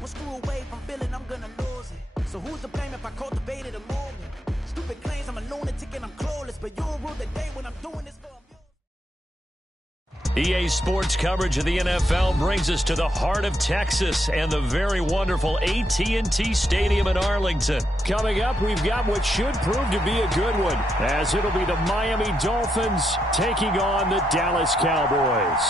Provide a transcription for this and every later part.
One screw away from feeling I'm gonna lose it. So who's to blame if I cultivated a moment? Stupid claims I'm a lunatic and I'm clueless, but you'll rule the day when I'm doing this for a EA Sports coverage of the NFL brings us to the heart of Texas and the very wonderful AT&T Stadium in Arlington. Coming up, we've got what should prove to be a good one, as it'll be the Miami Dolphins taking on the Dallas Cowboys.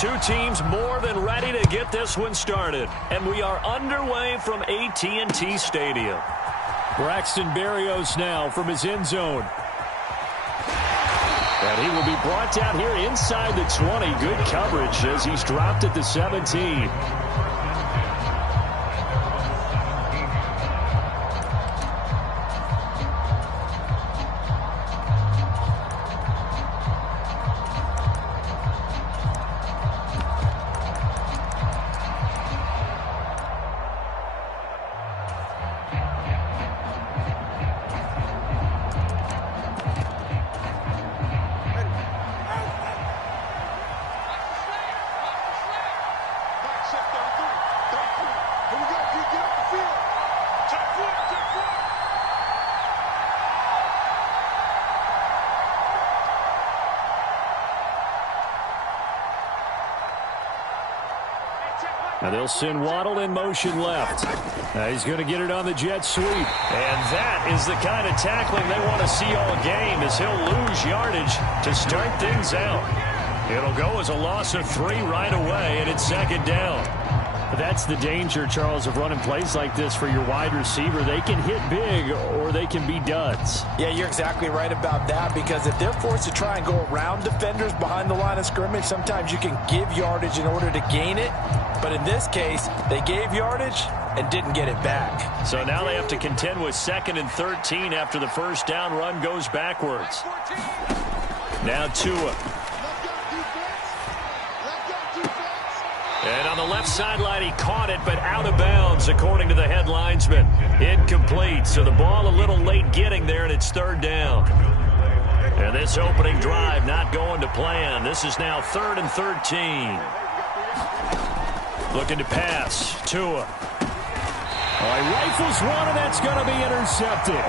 Two teams more than ready to get this one started. And we are underway from AT&T Stadium. Braxton Berrios now from his end zone. And he will be brought down here inside the 20. Good coverage as he's dropped at the 17. Now they'll send Waddle in motion left. He's going to get it on the jet sweep. And that is the kind of tackling they want to see all game, as he'll lose yardage to start things out. It'll go as a loss of 3 right away, and it's second down. That's the danger, Charles, of running plays like this for your wide receiver. They can hit big or they can be duds. Yeah, you're exactly right about that, because if they're forced to try and go around defenders behind the line of scrimmage, sometimes you can give yardage in order to gain it. But in this case, they gave yardage and didn't get it back. So now they have to contend with 2nd and 13 after the first down run goes backwards. Now Tua. And on the left sideline, he caught it, but out of bounds, according to the head linesman. Incomplete, so the ball a little late getting there, and it's 3rd down. And this opening drive not going to plan. This is now 3rd and 13. Looking to pass. Tua. He rifles one, and that's going to be intercepted.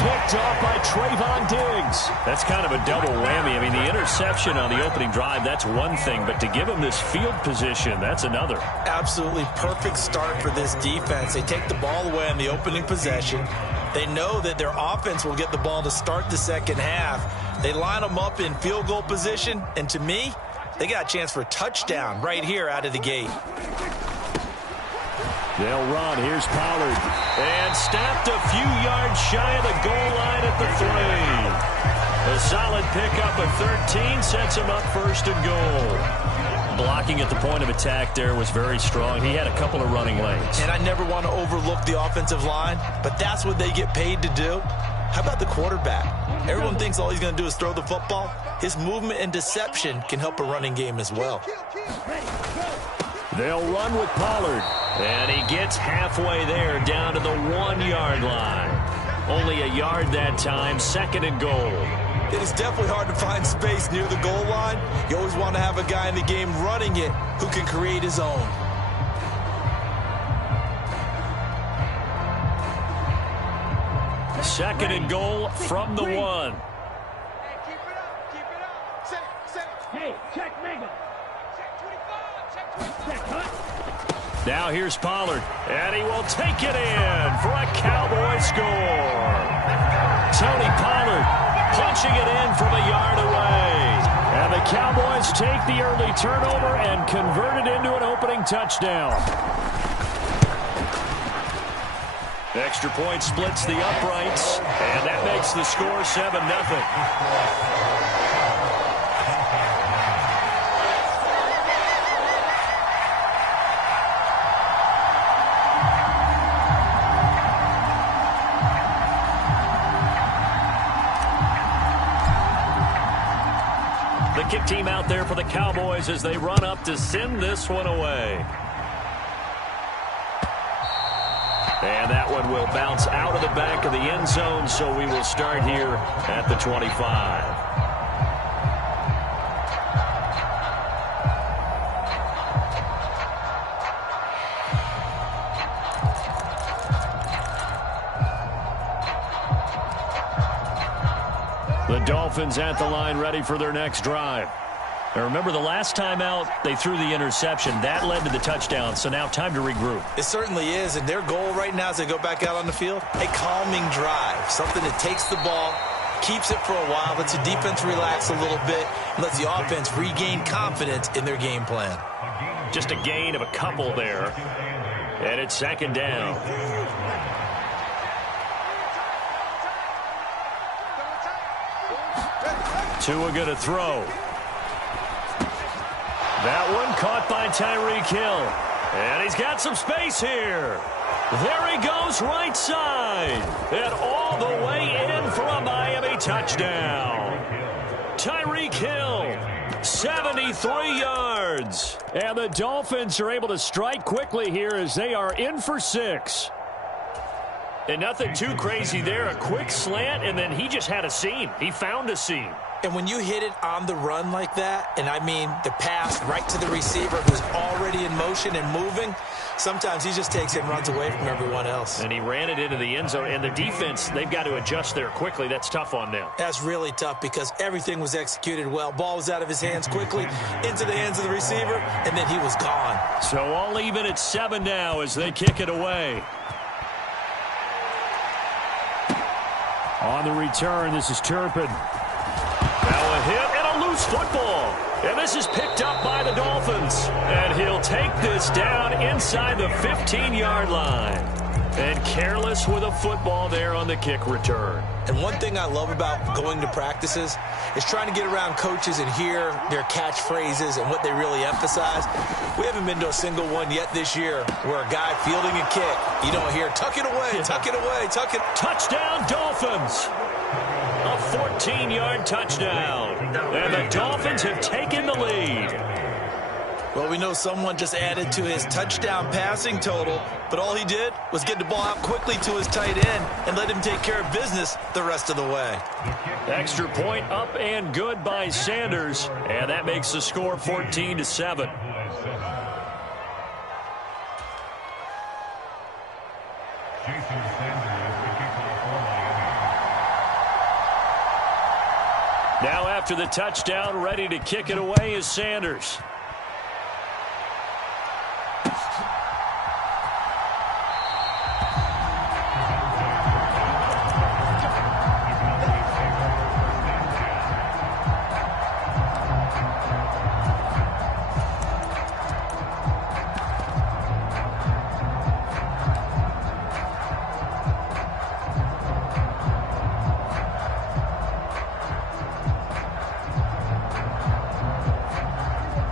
Picked off by Trayvon Diggs. That's kind of a double whammy. I mean, the interception on the opening drive, that's one thing. But to give him this field position, that's another. Absolutely perfect start for this defense. They take the ball away on the opening possession. They know that their offense will get the ball to start the second half. They line them up in field goal position. And to me, they got a chance for a touchdown right here out of the gate. They'll run. Here's Pollard. And stopped a few yards shy of the goal line at the 3. A solid pickup of 13 sets him up 1st and goal. Blocking at the point of attack there was very strong. He had a couple of running lanes. And I never want to overlook the offensive line, but that's what they get paid to do. How about the quarterback? Everyone thinks all he's going to do is throw the football. His movement and deception can help a running game as well. They'll run with Pollard. And he gets halfway there, down to the 1-yard line. Only a yard that time, 2nd and goal. It is definitely hard to find space near the goal line. You always want to have a guy in the game running it who can create his own. Second and goal from the 1. Hey, check Mega. Now here's Pollard, and he will take it in for a Cowboy score. Tony Pollard punching it in from a yard away. And the Cowboys take the early turnover and convert it into an opening touchdown. Extra point splits the uprights, and that makes the score 7-0. kick team out there for the Cowboys as they run up to send this one away. And that one will bounce out of the back of the end zone, so we will start here at the 25. The Dolphins at the line ready for their next drive. Now remember, the last time out, they threw the interception. That led to the touchdown, so now time to regroup. It certainly is, and their goal right now as they go back out on the field, a calming drive, something that takes the ball, keeps it for a while, lets the defense relax a little bit, and lets the offense regain confidence in their game plan. Just a gain of a couple there, and it's second down. Tua going to throw. That one caught by Tyreek Hill. And he's got some space here. There he goes right side. And all the way in for a Miami touchdown. Tyreek Hill, 73 yards. And the Dolphins are able to strike quickly here as they are in for 6. And nothing too crazy there. A quick slant, and then he just had a seam. He found a seam. And when you hit it on the run like that, and I mean the pass right to the receiver who's already in motion and moving, sometimes he just takes it and runs away from everyone else. And he ran it into the end zone. And the defense, they've got to adjust there quickly. That's tough on them. That's really tough because everything was executed well. Ball was out of his hands quickly into the hands of the receiver, and then he was gone. So all even at 7 now as they kick it away. On the return, this is Turpin. Now a hit and a loose football. And this is picked up by the Dolphins. And he'll take this down inside the 15-yard line. And careless with a football there on the kick return. And one thing I love about going to practices is trying to get around coaches and hear their catchphrases and what they really emphasize. We haven't been to a single one yet this year where a guy fielding a kick, you don't hear, tuck it away, tuck it away, tuck it. Touchdown, Dolphins. A 14-yard touchdown. And the Dolphins have taken the lead. Well, we know someone just added to his touchdown passing total, but all he did was get the ball out quickly to his tight end and let him take care of business the rest of the way. Extra point up and good by Sanders, and that makes the score 14-7. Now after the touchdown, ready to kick it away is Sanders.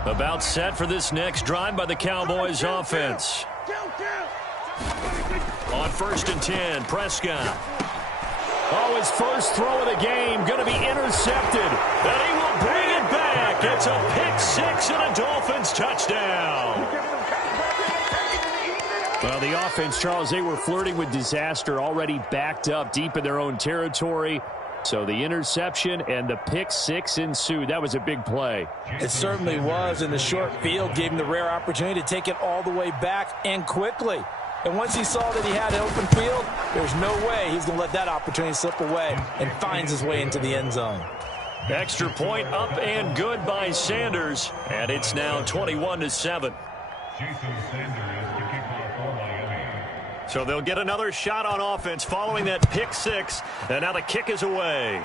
About set for this next drive by the Cowboys offense. On 1st and 10, Prescott. Oh, his first throw of the game going to be intercepted. And he will bring it back. It's a pick-6 and a Dolphins touchdown. Well, the offense, Charles, they were flirting with disaster, already backed up deep in their own territory. So the interception and the pick-6 ensued. That was a big play. It certainly was, and the short field gave him the rare opportunity to take it all the way back and quickly. And once he saw that he had an open field, there's no way he's going to let that opportunity slip away, and finds his way into the end zone. Extra point up and good by Sanders, and it's now 21-7. So they'll get another shot on offense following that pick-6, and now the kick is away.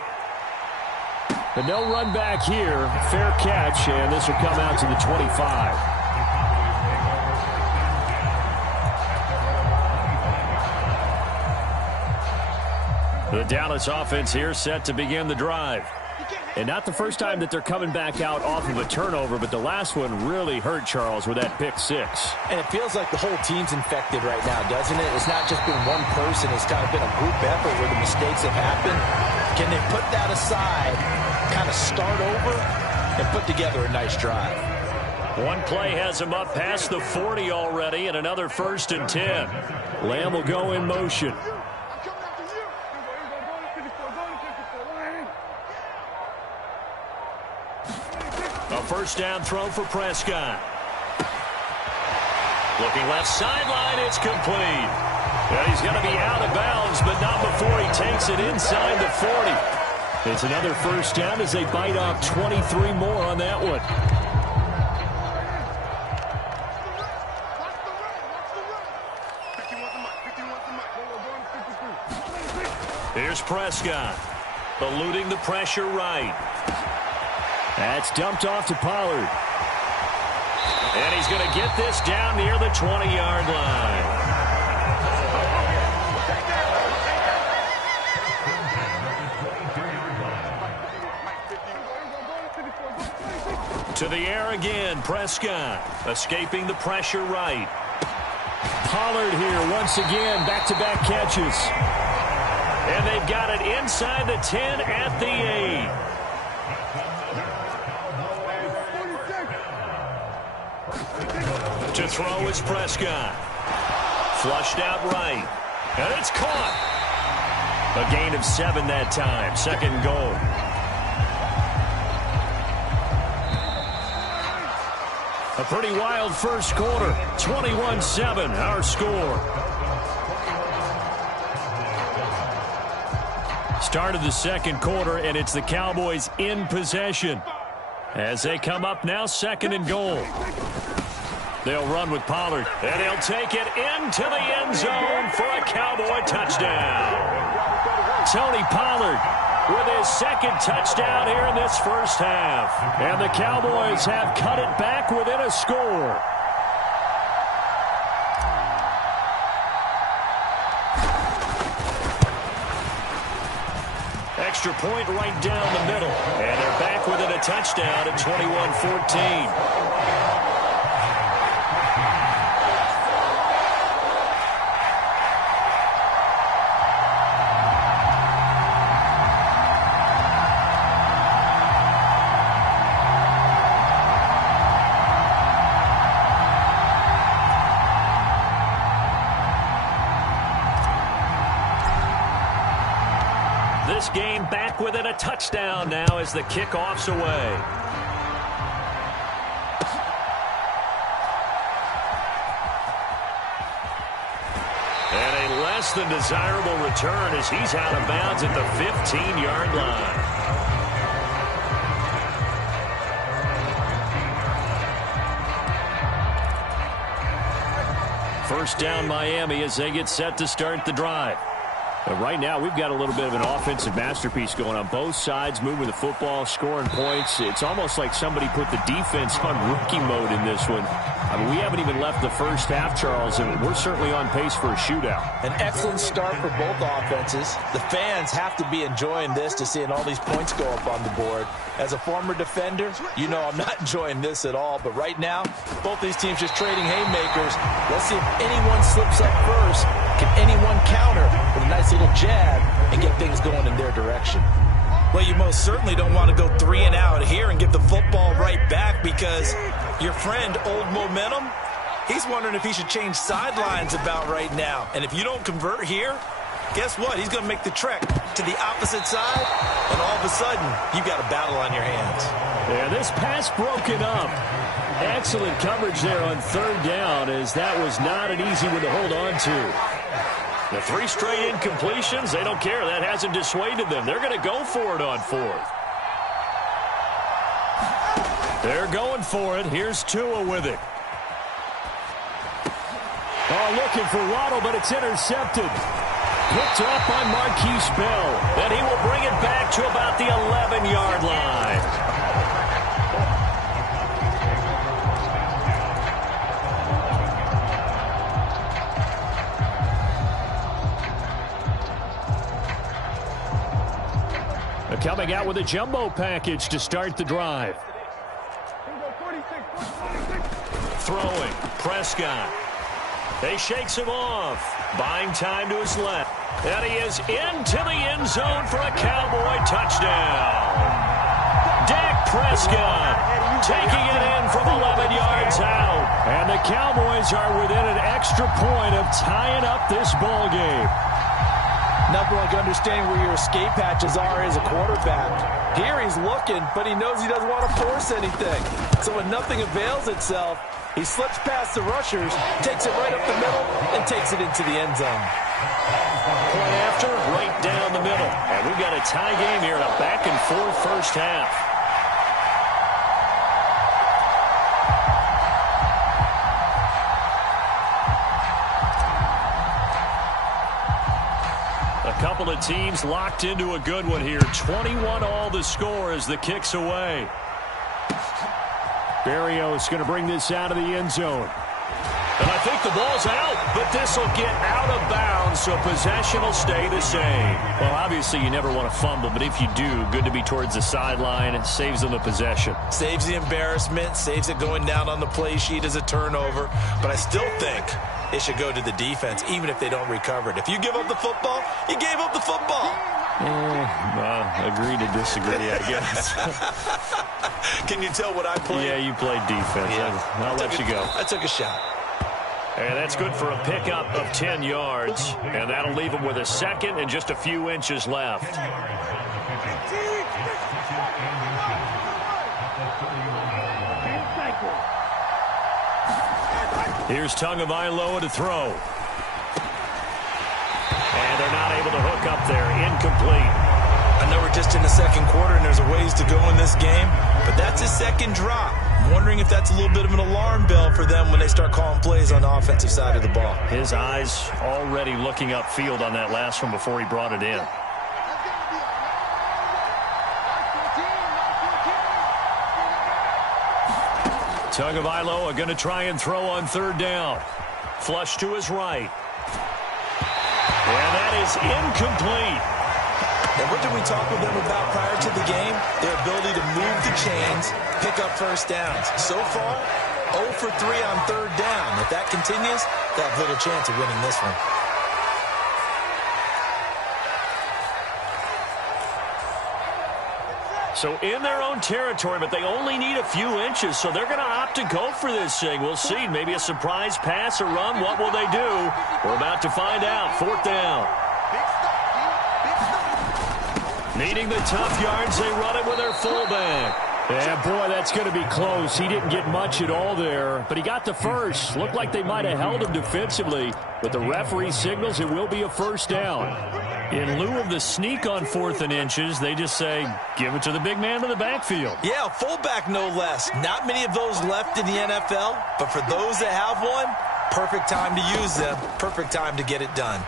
But no run back here. Fair catch, and this will come out to the 25. The Dallas offense here set to begin the drive. And not the first time that they're coming back out off of a turnover, but the last one really hurt, Charles, with that pick-6. And it feels like the whole team's infected right now, doesn't it? It's not just been one person. It's kind of been a group effort where the mistakes have happened. Can they put that aside, kind of start over, and put together a nice drive. One play has him up past the 40 already, and another 1st and 10. Lamb will go in motion. A 1st down throw for Prescott. Looking left sideline, it's complete. And he's going to be out of bounds, but not before he takes it inside the 40. It's another 1st down as they bite off 23 more on that one. Here's Prescott, eluding the pressure right. That's dumped off to Pollard. And he's going to get this down near the 20-yard line. To the air again, Prescott, escaping the pressure right. Pollard here once again, back-to-back catches. And they've got it inside the 10 at the 8. To throw is Prescott. Flushed out right. And it's caught. A gain of 7 that time. 2nd goal. A pretty wild 1st quarter. 21-7, our score. Start of the 2nd quarter, and it's the Cowboys in possession. As they come up now, 2nd and goal. They'll run with Pollard, and he'll take it into the end zone for a Cowboy touchdown. Tony Pollard with his 2nd touchdown here in this 1st half. And the Cowboys have cut it back within a score. Extra point right down the middle. And they're back within a touchdown at 21-14. This game back within a touchdown now as the kickoff's away. And a less than desirable return as he's out of bounds at the 15-yard line. First down Miami as they get set to start the drive. But right now, we've got a little bit of an offensive masterpiece going on both sides, moving the football, scoring points. It's almost like somebody put the defense on rookie mode in this one. I mean, we haven't even left the 1st half, Charles, and we're certainly on pace for a shootout. An excellent start for both offenses. The fans have to be enjoying this to seeing all these points go up on the board. As a former defender, you know I'm not enjoying this at all. But right now, both these teams just trading haymakers. Let's see if anyone slips up first. Can anyone counter with a nice little jab and get things going in their direction? Well, you most certainly don't want to go 3 and out here and get the football right back because your friend, Old Momentum, he's wondering if he should change sidelines about right now. And if you don't convert here, guess what? He's going to make the trek to the opposite side, and all of a sudden, you've got a battle on your hands. Yeah, this pass broken up. Excellent coverage there on 3rd down, as that was not an easy one to hold on to. The 3 straight incompletions, they don't care. That hasn't dissuaded them. They're going to go for it on 4th. They're going for it. Here's Tua with it. Oh, looking for Waddle, but it's intercepted. Picked up by Marquise Bell. And he will bring it back to about the 11-yard line. Coming out with a jumbo package to start the drive. Throwing, Prescott. He shakes him off. Buying time to his left. And he is into the end zone for a Cowboy touchdown. Dak Prescott taking it in from 11 yards out. And the Cowboys are within an extra point of tying up this ball game. Nothing like understanding where your escape hatches are as a quarterback. Here he's looking, but he knows he doesn't want to force anything. So when nothing avails itself, he slips past the rushers, takes it right up the middle, and takes it into the end zone. Point after, right down the middle. And we've got a tie game here in a back-and-forth first half. A couple of teams locked into a good one here. 21-all the score as the kick's away. Berrios going to bring this out of the end zone. And I think the ball's out, but this will get out of bounds, so possession will stay the same. Well, obviously you never want to fumble, but if you do, good to be towards the sideline. It saves them the possession. Saves the embarrassment, saves it going down on the play sheet as a turnover. But I still think it should go to the defense, even if they don't recover it. If you give up the football, you gave up the football. Agree to disagree, I guess. Can you tell what I played? Yeah, you played defense. Yeah. I'll let you go. I took a shot. And that's good for a pickup of 10 yards. And that'll leave him with a second and just a few inches left. Here's Tagovailoa to throw. And they're not able to hook up there. Incomplete. I know we're just in the second quarter and there's a ways to go in this game, but that's his second drop. I'm wondering if that's a little bit of an alarm bell for them when they start calling plays on the offensive side of the ball. His eyes already looking upfield on that last one before he brought it in. Tagovailoa going to try and throw on third down. Flush to his right. And that is incomplete. And what did we talk with them about prior to the game? Their ability to move the chains, pick up first downs. So far, 0 for 3 on third down. If that continues, they have little chance of winning this one. So in their own territory, but they only need a few inches, so they're going to opt to go for this thing. We'll see. Maybe a surprise pass or run. What will they do? We're about to find out. Fourth down. Needing the tough yards, they run it with their fullback. Yeah, boy, that's going to be close. He didn't get much at all there, but he got the first. Looked like they might have held him defensively, but the referee signals it will be a first down. In lieu of the sneak on 4th and inches, they just say, give it to the big man in the backfield. Yeah, fullback no less. Not many of those left in the NFL, but for those that have one, perfect time to use them, perfect time to get it done.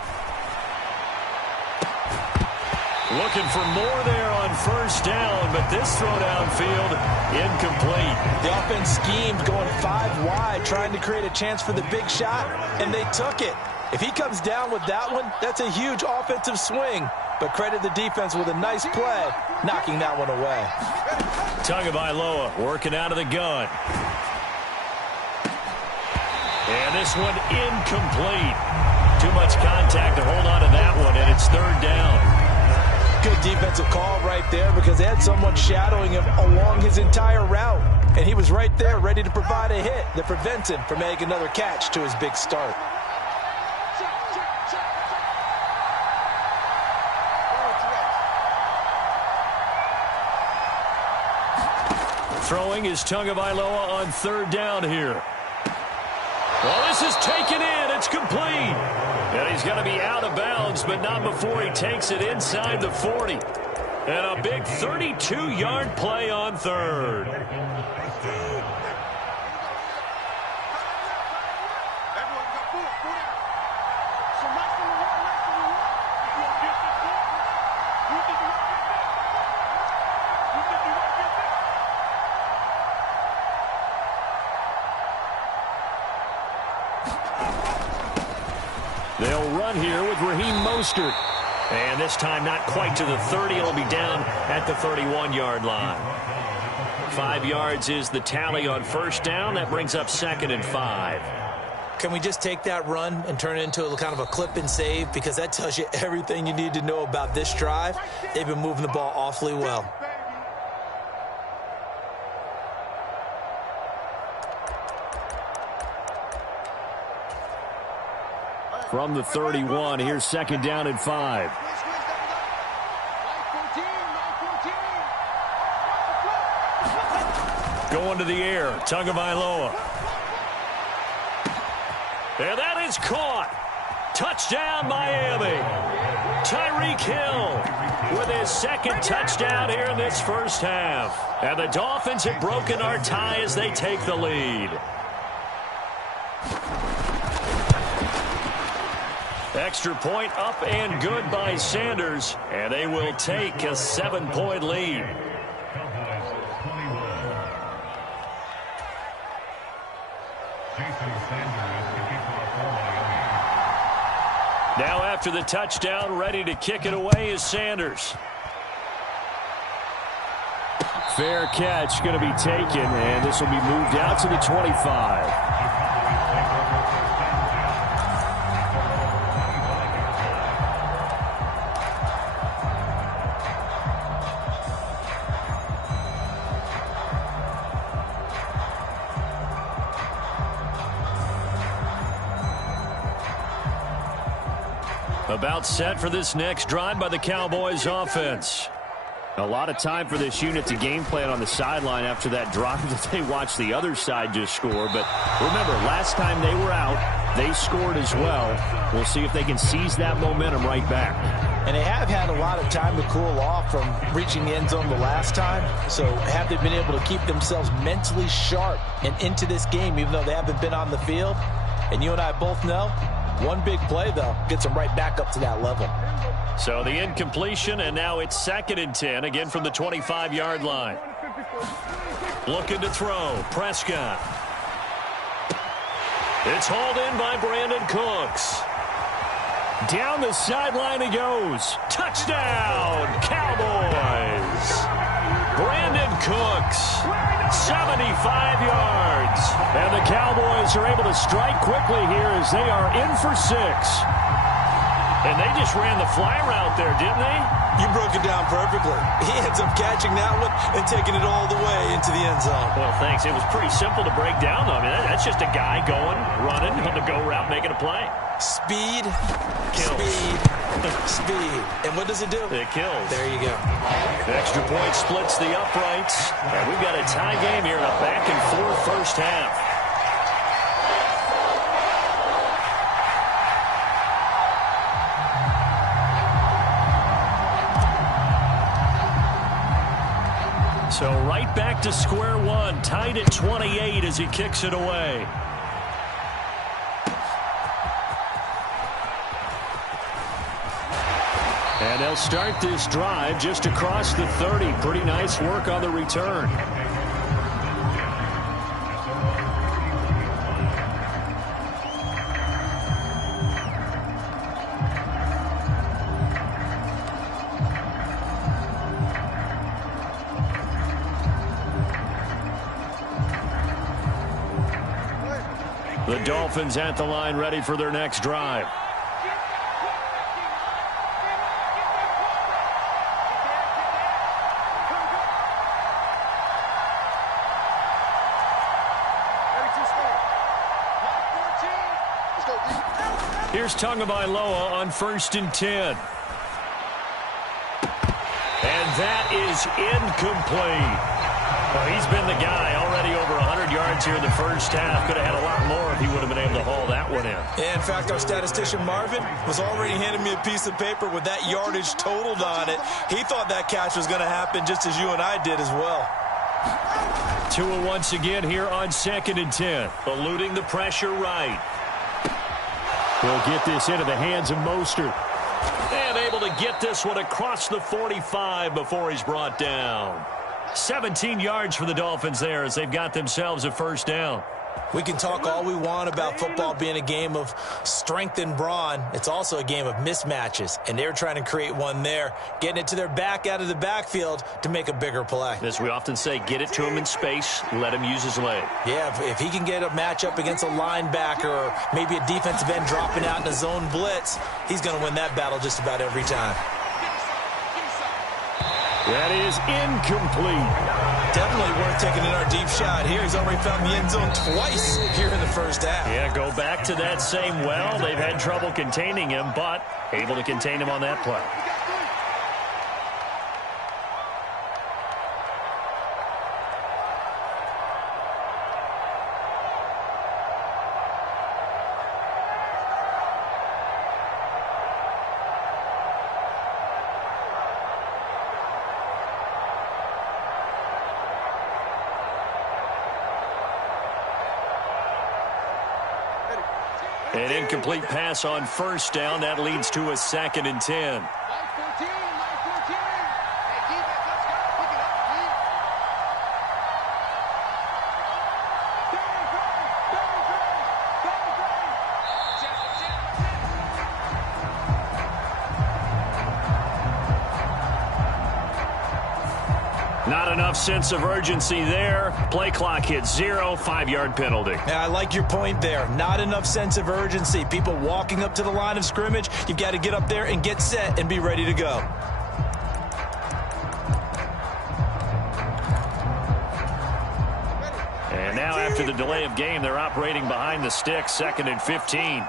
Looking for more there on first down, but this throw downfield, incomplete. The offense schemed going 5 wide, trying to create a chance for the big shot, and they took it. If he comes down with that one, that's a huge offensive swing. But credit the defense with a nice play, knocking that one away. Tagovailoa working out of the gun. And this one incomplete. Too much contact to hold on to that one, and it's third down. Good defensive call right there because they had someone shadowing him along his entire route. And he was right there ready to provide a hit that prevents him from making another catch to his big start. Throwing is Tagovailoa on third down here. Well, this is taken in. It's complete. And he's going to be out of bounds, but not before he takes it inside the 40. And a big 32-yard play on third. They'll run here with Raheem Mostert. And this time not quite to the 30. It'll be down at the 31-yard line. 5 yards is the tally on first down. That brings up 2nd and 5. Can we just take that run and turn it into a kind of a clip and save? Because that tells you everything you need to know about this drive. They've been moving the ball awfully well. from the 31. Here's second down and 5. Going to the air, Tagovailoa. And that is caught. Touchdown, Miami. Tyreek Hill with his second touchdown here in this first half. And the Dolphins have broken our tie as they take the lead. Extra point up and good by Sanders. And they will take a 7-point lead. Now after the touchdown, ready to kick it away is Sanders. Fair catch going to be taken, and this will be moved out to the 25. About set for this next drive by the Cowboys offense. A lot of time for this unit to game plan on the sideline after that drive that they watched the other side just score. But remember, last time they were out, they scored as well. We'll see if they can seize that momentum right back. And they have had a lot of time to cool off from reaching the end zone the last time. So have they been able to keep themselves mentally sharp and into this game, even though they haven't been on the field? And you and I both know, one big play, though, gets them right back up to that level. So the incompletion, and now it's 2nd and 10, again from the 25-yard line. Looking to throw, Prescott. It's hauled in by Brandon Cooks. Down the sideline he goes. Touchdown, Cowboys. Brandon Cooks, 75 yards. And the Cowboys are able to strike quickly here as they are in for 6. And they just ran the fly route there, didn't they? You broke it down perfectly. He ends up catching that one and taking it all the way into the end zone. Well, thanks. It was pretty simple to break down, though. I mean, that's just a guy going, running on the go route, making a play. Speed, kills. Speed. And what does it do? It kills. There you go. Extra point splits the uprights. And we've got a tie game here in a back-and-forth first half. So right back to square one, tied at 28 as he kicks it away. And they'll start this drive just across the 30. Pretty nice work on the return. The Dolphins at the line, ready for their next drive. Here's Tagovailoa on 1st and 10. And that is incomplete. Well, he's been the guy, already over 100 yards here in the first half. Could have had a lot more if he would have been able to haul that one in. Yeah, in fact, our statistician Marvin was already handing me a piece of paper with that yardage totaled on it. He thought that catch was going to happen just as you and I did as well. Tua once again here on 2nd and 10. Eluding the pressure right. We'll get this into the hands of Mostert. And able to get this one across the 45 before he's brought down. 17 yards for the Dolphins there as they've got themselves a first down. We can talk all we want about football being a game of strength and brawn. It's also a game of mismatches, and they're trying to create one there, getting it to their back out of the backfield to make a bigger play. As we often say, get it to him in space, let him use his leg. Yeah, if he can get a matchup against a linebacker or maybe a defensive end dropping out in a zone blitz, he's going to win that battle just about every time. That is incomplete. Definitely worth taking another deep shot here. He's already found the end zone twice here in the first half. Yeah, go back to that same well. They've had trouble containing him, but able to contain him on that play. An incomplete pass on first down. That leads to a 2nd and 10. Not enough sense of urgency there. Play clock hits 0, 5-yard penalty. Yeah, I like your point there. Not enough sense of urgency. People walking up to the line of scrimmage, you've got to get up there and get set and be ready to go. And now after the delay of game, they're operating behind the sticks, 2nd and 15.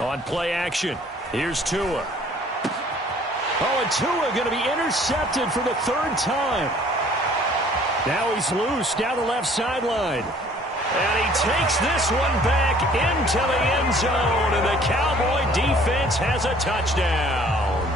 On play action, here's Tua. Oh, and Tua going to be intercepted for the 3rd time. Now he's loose down the left sideline. And he takes this one back into the end zone, and the Cowboy defense has a touchdown.